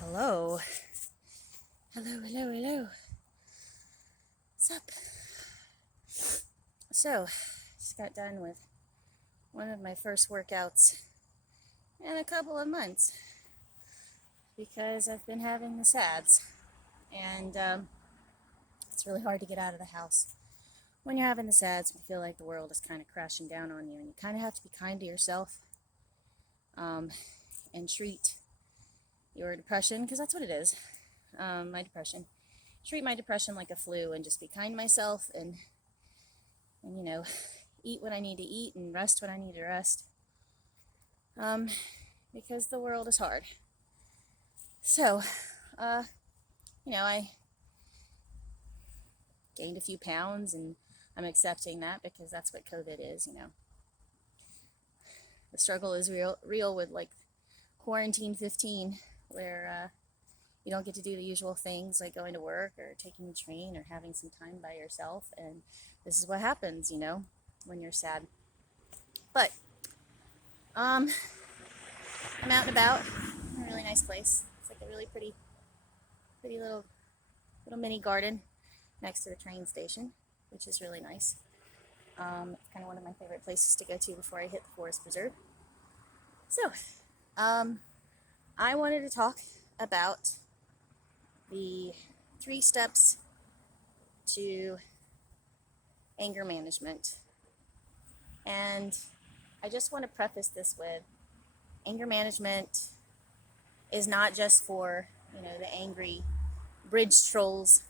Hello. Hello. What's up? So, just got done with one of my first workouts in a couple of months because I've been having the SADS. And it's really hard to get out of the house when you're having the SADS. You feel like the world is kind of crashing down on you, and you kind of have to be kind to yourself and treat your depression, because that's what it is. My depression. Treat my depression like a flu and just be kind to myself and eat what I need to eat and rest when I need to rest. Because the world is hard. So, I gained a few pounds, and I'm accepting that because that's what COVID is. The struggle is real with like quarantine 15, where you don't get to do the usual things like going to work or taking the train or having some time by yourself. And this is what happens, when you're sad. But I'm out and about in a really nice place. It's like a really pretty little mini garden next to the train station, which is really nice. It's kind of one of my favorite places to go to before I hit the forest preserve. So, I wanted to talk about the 3 steps to anger management. And I just want to preface this with anger management is not just for, the angry bridge trolls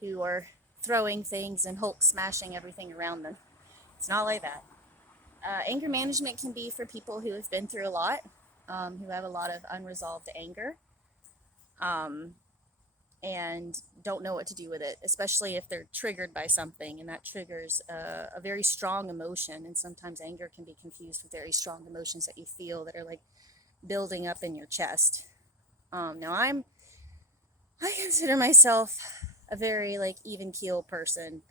who are throwing things and Hulk smashing everything around them. It's not like that. Anger management can be for people who have been through a lot, who have a lot of unresolved anger, and don't know what to do with it, especially if they're triggered by something, and that triggers a very strong emotion. And sometimes anger can be confused with very strong emotions that you feel that are like building up in your chest. Now I consider myself a very like even keel person.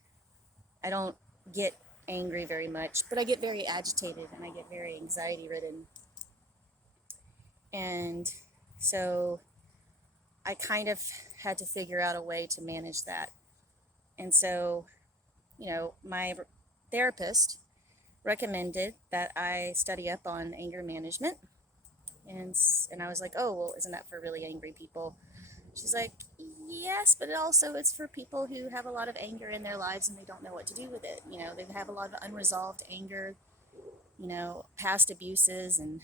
I don't get angry very much, but I get very agitated and I get very anxiety ridden. And so I kind of had to figure out a way to manage that. And so, my therapist recommended that I study up on anger management. And I was like, oh, well, isn't that for really angry people? She's like, yes, but it's for people who have a lot of anger in their lives and they don't know what to do with it. They have a lot of unresolved anger, past abuses and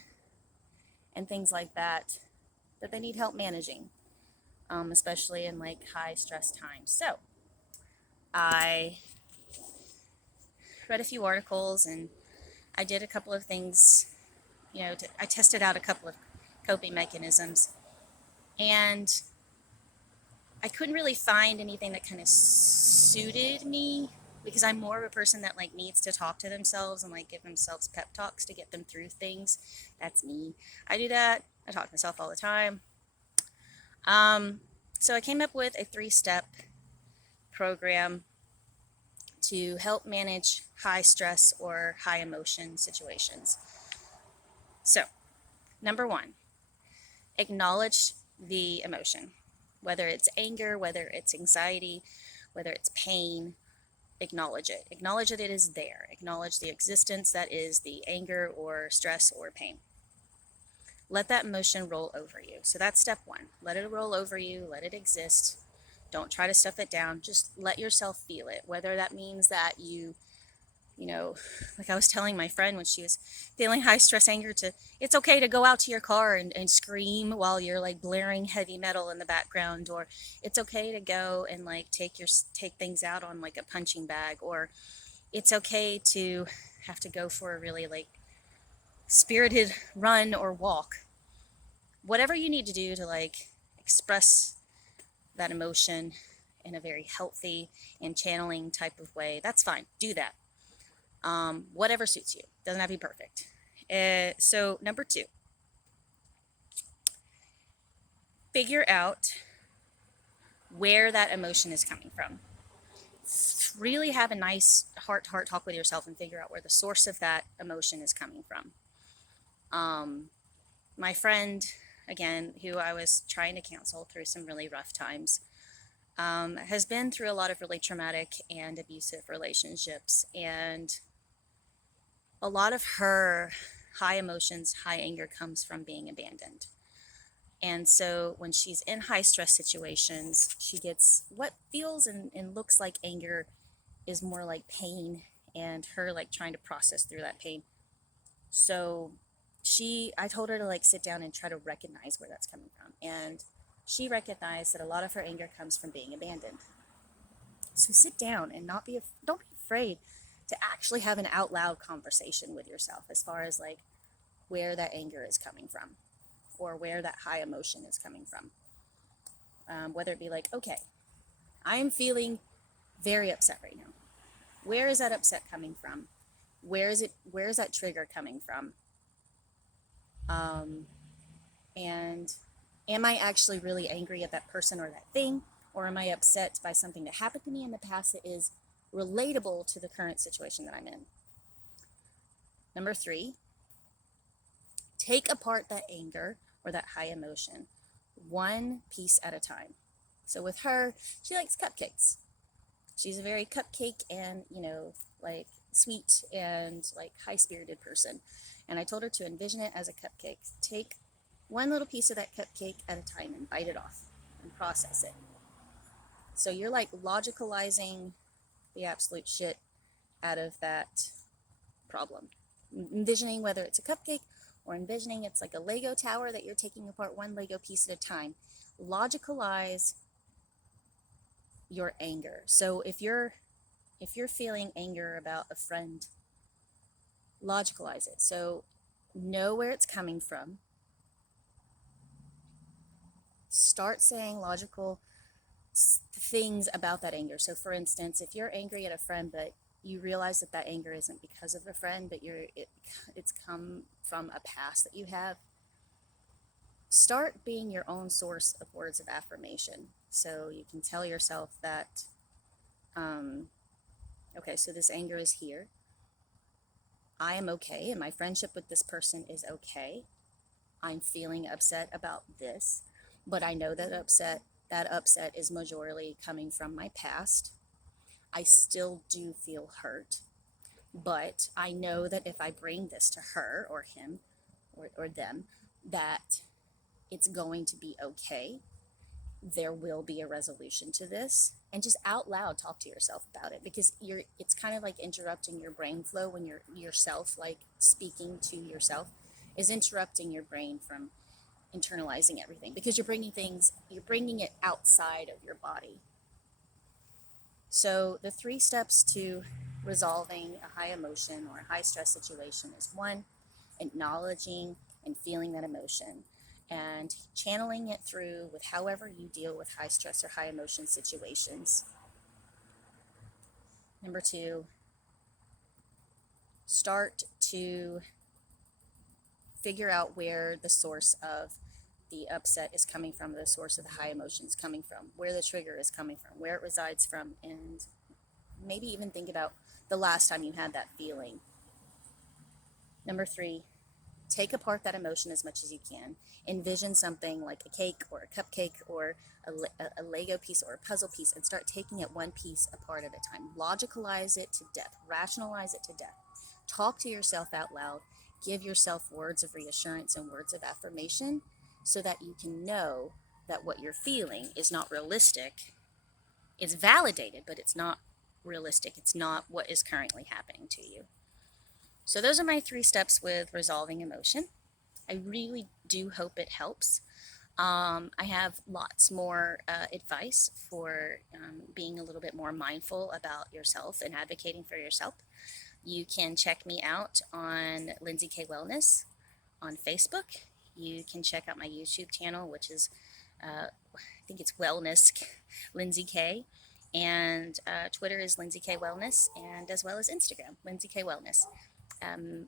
things like that they need help managing, especially in like high stress times. So I read a few articles and I did a couple of things, I tested out a couple of coping mechanisms, and I couldn't really find anything that kind of suited me, because I'm more of a person that like needs to talk to themselves and like give themselves pep talks to get them through things. That's me. I do that. I talk to myself all the time. So I came up with a 3-step program to help manage high stress or high emotion situations. So, number 1, acknowledge the emotion. Whether it's anger, whether it's anxiety, whether it's pain, acknowledge it. Acknowledge that it is there. Acknowledge the existence that is the anger or stress or pain. Let that emotion roll over you. So that's step 1. Let it roll over you. Let it exist. Don't try to stuff it down. Just let yourself feel it. Whether that means that like I was telling my friend when she was feeling high stress anger, it's okay to go out to your car and scream while you're like blaring heavy metal in the background, or it's okay to go and like take things out on like a punching bag, or it's okay to have to go for a really like spirited run or walk. Whatever you need to do to like express that emotion in a very healthy and channeling type of way, that's fine. Do that. Whatever suits you. Doesn't have to be perfect. So number 2, figure out where that emotion is coming from. Really have a nice heart-to-heart talk with yourself and figure out where the source of that emotion is coming from. My friend again, who I was trying to counsel through some really rough times, has been through a lot of really traumatic and abusive relationships. And a lot of her high emotions, high anger comes from being abandoned. And so when she's in high stress situations, she gets what feels and looks like anger is more like pain, and her like trying to process through that pain. So I told her to like sit down and try to recognize where that's coming from. And she recognized that a lot of her anger comes from being abandoned. So sit down and don't be afraid to actually have an out loud conversation with yourself as far as like where that anger is coming from or where that high emotion is coming from. Whether it be like, okay, I am feeling very upset right now. Where is that upset coming from? Where is that trigger coming from? And am I actually really angry at that person or that thing? Or am I upset by something that happened to me in the past that is relatable to the current situation that I'm in? Number 3, take apart that anger or that high emotion one piece at a time. So with her, she likes cupcakes. She's a very cupcake and, like sweet and like high-spirited person. And I told her to envision it as a cupcake. Take one little piece of that cupcake at a time and bite it off and process it. So you're like logicalizing the absolute shit out of that problem. Envisioning whether it's a cupcake or envisioning it's like a Lego tower that you're taking apart one Lego piece at a time. Logicalize your anger. So if you're feeling anger about a friend, logicalize it. So know where it's coming from. Start saying logical things about that anger. So for instance, if you're angry at a friend, but you realize that anger isn't because of a friend, but it's come from a past that you have, start being your own source of words of affirmation. So you can tell yourself that, okay, so this anger is here. I am okay, and my friendship with this person is okay. I'm feeling upset about this, but I know that upset is majorly coming from my past. I still do feel hurt, but I know that if I bring this to her or him or them, that it's going to be okay. There will be a resolution to this. And just out loud talk to yourself about it, because it's kind of like interrupting your brain flow when you're yourself, like speaking to yourself is interrupting your brain from internalizing everything, because you're bringing it outside of your body. So the 3 steps to resolving a high emotion or a high stress situation is 1, acknowledging and feeling that emotion and channeling it through with however you deal with high stress or high emotion situations. Number 2, start to figure out where the source of the upset is coming from, the source of the high emotions coming from, where the trigger is coming from, where it resides from, and maybe even think about the last time you had that feeling. Number 3, take apart that emotion as much as you can. Envision something like a cake or a cupcake or a Lego piece or a puzzle piece, and start taking it one piece apart at a time. Logicalize it to death. Rationalize it to death. Talk to yourself out loud. Give yourself words of reassurance and words of affirmation so that you can know that what you're feeling is not realistic. It's validated, but it's not realistic. It's not what is currently happening to you. So those are my 3 steps with resolving emotion. I really do hope it helps. I have lots more advice for being a little bit more mindful about yourself and advocating for yourself. You can check me out on Lindsay K Wellness on Facebook. You can check out my YouTube channel, which is, I think it's Wellness Lindsay K. And Twitter is Lindsay K Wellness, and as well as Instagram, Lindsay K Wellness.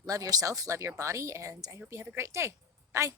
Love yourself, love your body, and I hope you have a great day. Bye.